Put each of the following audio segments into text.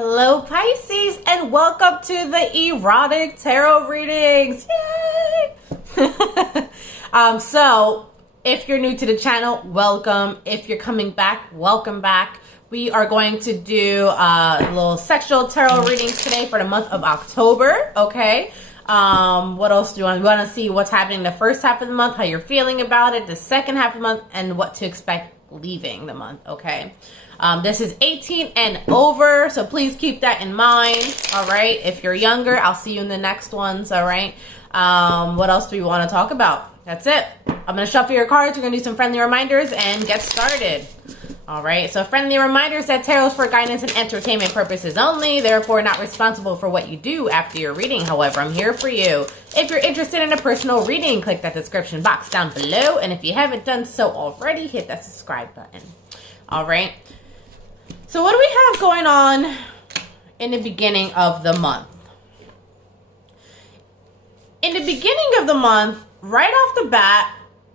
Hello Pisces, and welcome to the erotic tarot readings. Yay! So if you're new to the channel, welcome. If you're coming back, welcome back. We are going to do little sexual tarot readings today for the month of October. Okay. What else do you want? We want to see what's happening the first half of the month, how you're feeling about it, the second half of the month, and what to expect leaving the month. Okay. This is 18 and over, so please keep that in mind. All right. If you're younger, I'll see you in the next ones. All right. What else do we want to talk about? That's it. I'm going to shuffle your cards. We're going to do some friendly reminders and get started. All right. So friendly reminders that tarot is for guidance and entertainment purposes only. Therefore, not responsible for what you do after your reading. However, I'm here for you. If you're interested in a personal reading, click that description box down below. And if you haven't done so already, hit that subscribe button. All right. So what do we have going on in the beginning of the month? In the beginning of the month, right off the bat,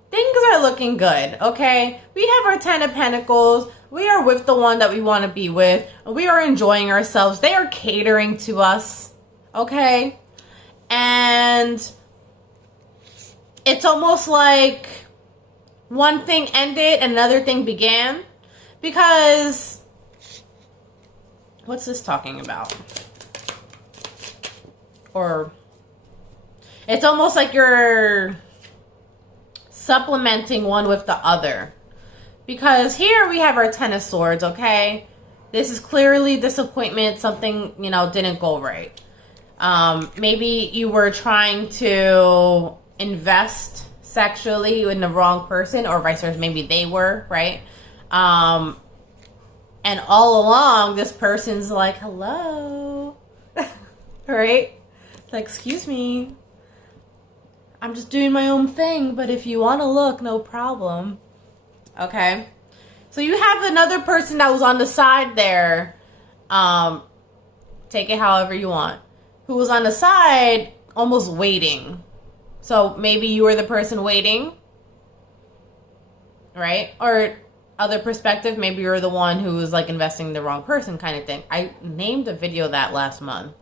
things are looking good, okay? We have our 10 of Pentacles. We are with the one that we want to be with. We are enjoying ourselves. They are catering to us, okay? And it's almost like one thing ended and another thing began, because what's this talking about? Or it's almost like you're supplementing one with the other. Because here we have our 10 of Swords, okay? This is clearly disappointment. Something, didn't go right. Maybe you were trying to invest sexually in the wrong person, or vice versa. Maybe they were, right? And all along, this person's like, hello, right? Like, excuse me, I'm just doing my own thing, but if you want to look, no problem. Okay. So you have another person that was on the side there. Take it however you want. Who was on the side almost waiting. So maybe you were the person waiting, right? Or other perspective, maybe you're the one who was like investing in the wrong person kind of thing. I named a video that last month.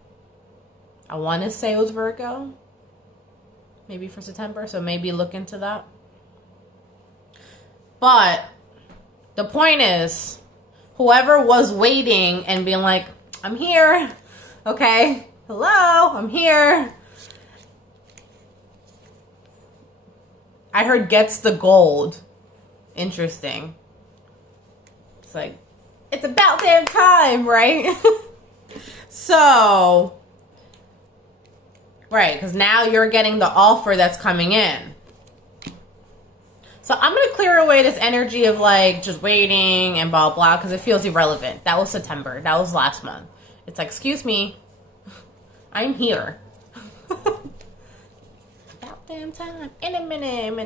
I want to say it was Virgo. Maybe for September. So maybe look into that. But the point is, whoever was waiting and being like, I'm here. Okay. Hello, I'm here. I heard gets the gold. Interesting. It's like, it's about damn time, right? So, right, because now you're getting the offer that's coming in. So I'm going to clear away this energy of like just waiting and blah, blah, because it feels irrelevant. That was September. That was last month. It's like, excuse me, I'm here. About damn time. In a minute.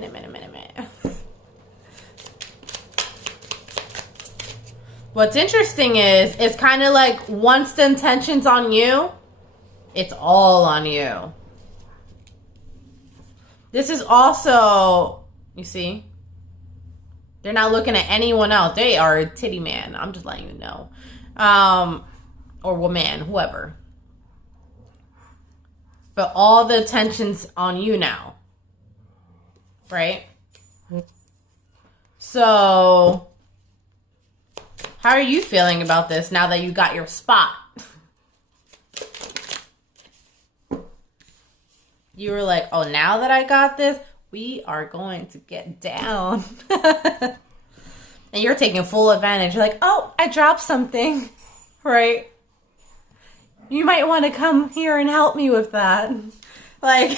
What's interesting is, it's kind of like once the intention's on you, it's all on you. This is also, you see, they're not looking at anyone else. They are a titty man. I'm just letting you know. Or woman, whoever. But all the attention's on you now. Right? So how are you feeling about this now that you got your spot? You were like, oh, now that I got this, we are going to get down. And you're taking full advantage. You're like, oh, I dropped something, right? You might want to come here and help me with that. Like,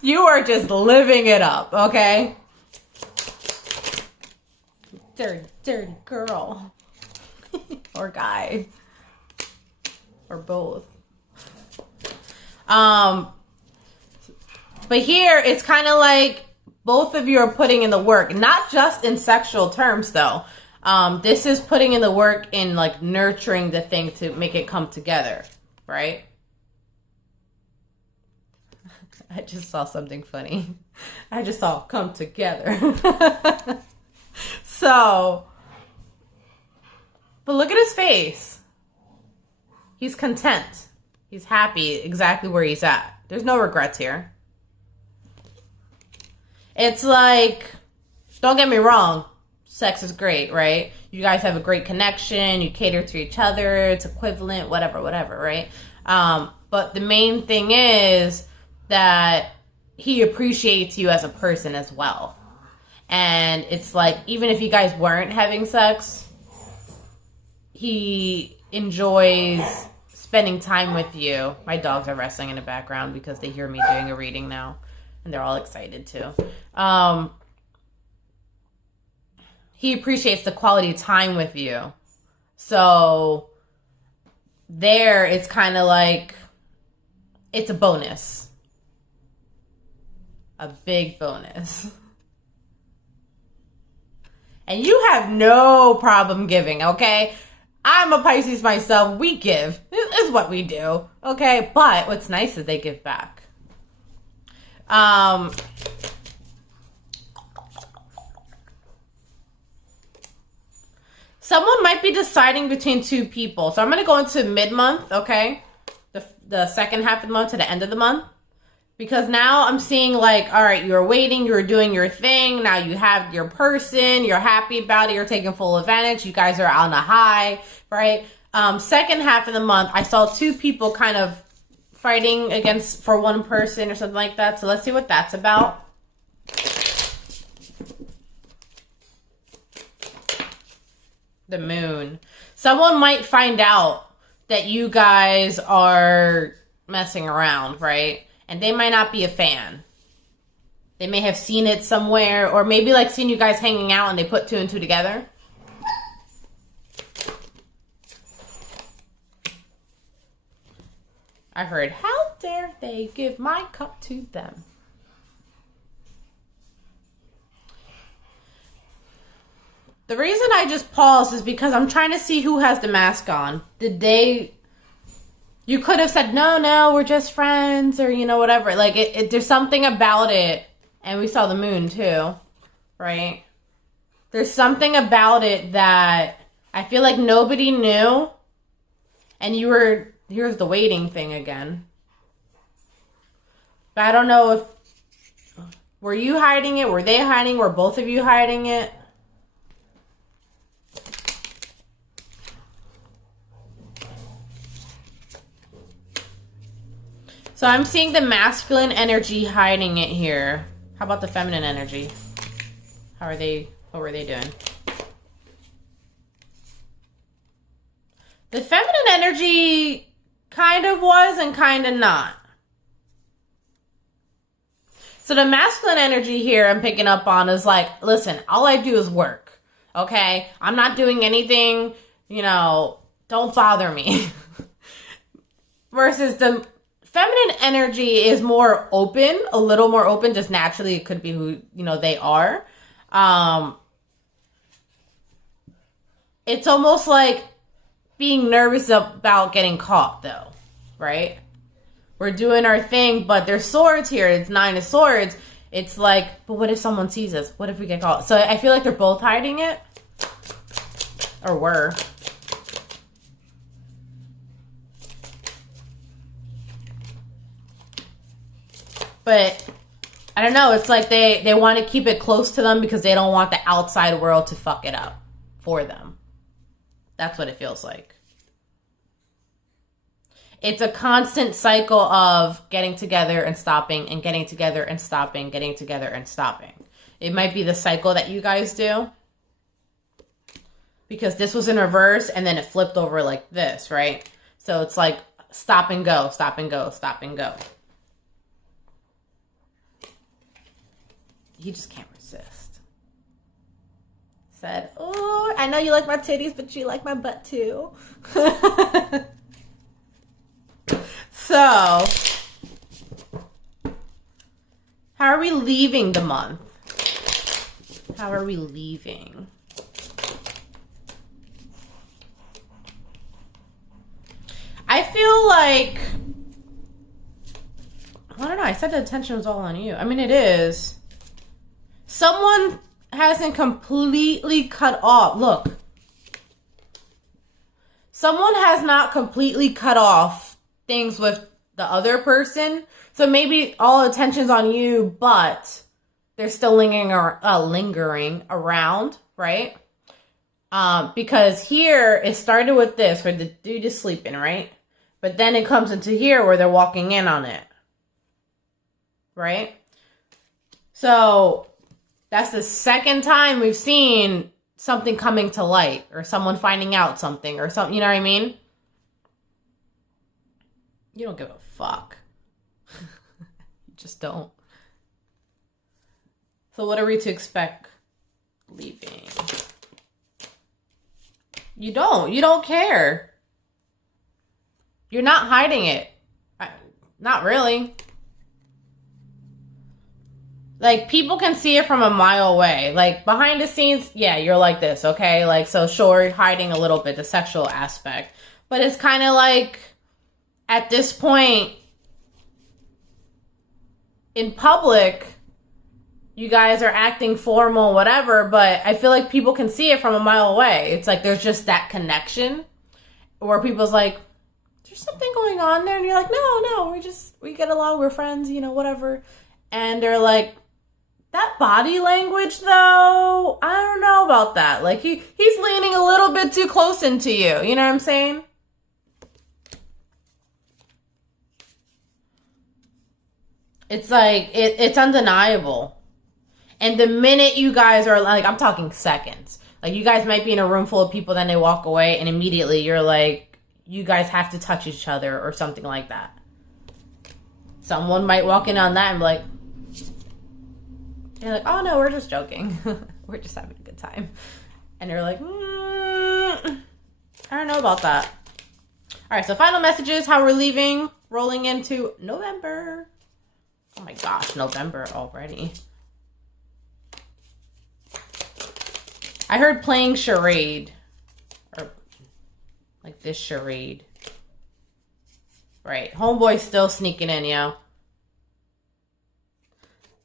you are just living it up, okay? Dirty girl. Or guy. Or both. But here, it's kind of like both of you are putting in the work. Not just in sexual terms, though. This is putting in the work in, like, nurturing the thing to make it come together. Right? I just saw something funny. I just saw come together. So, but look at his face. He's content. He's happy exactly where he's at. There's no regrets here. It's like, don't get me wrong, sex is great, right? You guys have a great connection, you cater to each other, it's equivalent, whatever, right? But the main thing is that he appreciates you as a person as well. And it's like, even if you guys weren't having sex, he enjoys spending time with you. My dogs are wrestling in the background because they hear me doing a reading now. And they're all excited too. He appreciates the quality time with you. So there, it's kind of like, it's a bonus. A big bonus. And you have no problem giving, okay? I'm a Pisces myself. We give. This is what we do, okay? But what's nice is they give back. Someone might be deciding between two people. So I'm going to go into mid-month, okay? The second half of the month to the end of the month. Because now I'm seeing like, all right, you're waiting, you're doing your thing. Now you have your person, you're happy about it, you're taking full advantage. You guys are on a high, right? Second half of the month, I saw two people kind of fighting against for one person or something like that. So let's see what that's about. The moon. Someone might find out that you guys are messing around, right? And they might not be a fan. They may have seen it somewhere, or maybe like seen you guys hanging out and they put two and two together. I heard, how dare they give my cup to them? The reason I just paused is because I'm trying to see who has the mask on. Did they... You could have said, no, we're just friends, or, you know, whatever. Like, there's something about it. And we saw the moon, too. Right? There's something about it that I feel like nobody knew. And you were... Here's the waiting thing again. But I don't know if... Were you hiding it? Were they hiding? Were both of you hiding it? So I'm seeing the masculine energy hiding it here. How about the feminine energy? What were they doing? The feminine energy kind of was and kind of not. So the masculine energy here I'm picking up on is like, listen, all I do is work. Okay? I'm not doing anything, you know, don't bother me. Versus the feminine energy is more open, a little more open, just naturally it could be who, you know, they are. It's almost like being nervous about getting caught though, right? We're doing our thing, but there's swords here. It's 9 of swords. It's like, but what if someone sees us? What if we get caught? So I feel like they're both hiding it. Or were. But I don't know. It's like they want to keep it close to them because they don't want the outside world to fuck it up for them. That's what it feels like. It's a constant cycle of getting together and stopping and getting together and stopping, getting together and stopping. It might be the cycle that you guys do. Because this was in reverse and then it flipped over like this, right? So it's like stop and go, stop and go, stop and go. He just can't resist. Said, oh, I know you like my titties, but you like my butt too. So, how are we leaving the month? How are we leaving? I feel like, I don't know, I said the attention was all on you. I mean, it is. Someone hasn't completely cut off. Look. someone has not completely cut off things with the other person. So maybe all attention's on you, but they're still lingering around, right? Because here it started with this, where the dude is sleeping, right? But then it comes into here where they're walking in on it, right? So that's the second time we've seen something coming to light, or someone finding out something, or something, you know what I mean? You don't give a fuck. You just don't. So what are we to expect leaving? You don't care. You're not hiding it. Not really. Like, people can see it from a mile away. Like, behind the scenes, yeah, you're like this, okay? Like, so sure, hiding a little bit, the sexual aspect. But it's kind of like, at this point, in public, you guys are acting formal, whatever, but I feel like people can see it from a mile away. It's like, there's just that connection where people's like, there's something going on there. And you're like, no, we get along, we're friends, you know, whatever. And they're like, that body language, though, I don't know about that. Like, he's leaning a little bit too close into you. You know what I'm saying? It's like, it's undeniable. And the minute you guys are, like, I'm talking seconds. Like, you guys might be in a room full of people, then they walk away, and immediately you're like, you guys have to touch each other or something like that. Someone might walk in on that and be like, you're like, oh no, we're just joking. We're just having a good time. And you're like, I don't know about that. All right, so final messages, how we're leaving, rolling into November. Oh my gosh, November already. I heard playing charade. Or like this charade. Right, homeboy's still sneaking in, yo.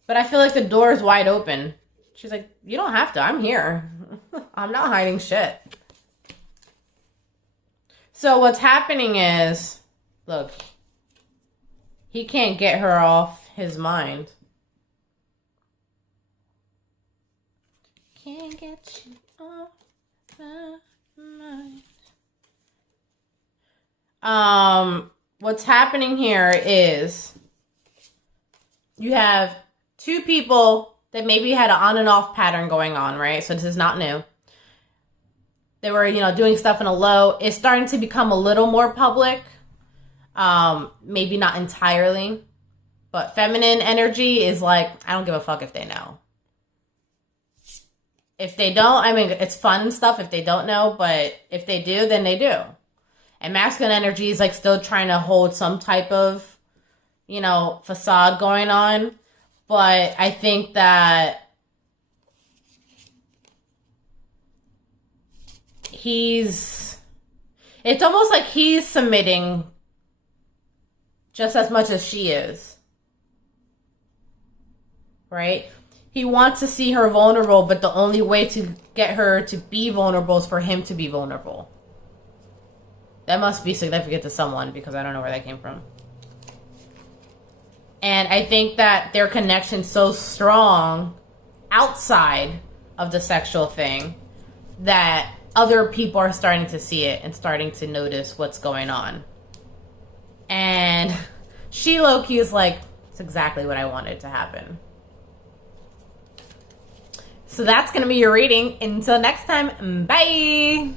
But I feel like the door is wide open. She's like, you don't have to. I'm here. I'm not hiding shit. So what's happening is, look, he can't get her off his mind. Can't get you off my mind. What's happening here is you have two people that maybe had an on and off pattern going on, right? So this is not new. They were, doing stuff in a low. It's starting to become a little more public. Maybe not entirely. But feminine energy is like, I don't give a fuck if they know. If they don't, I mean, it's fun and stuff if they don't know. But if they do, then they do. And masculine energy is like still trying to hold some type of, facade going on. But I think that it's almost like he's submitting just as much as she is. Right? He wants to see her vulnerable, but the only way to get her to be vulnerable is for him to be vulnerable. That must be significant to someone, because I don't know where that came from. And I think that their connection's so strong outside of the sexual thing that other people are starting to see it and starting to notice what's going on. And she low-key is like, it's exactly what I wanted to happen. So that's going to be your reading. Until next time, bye!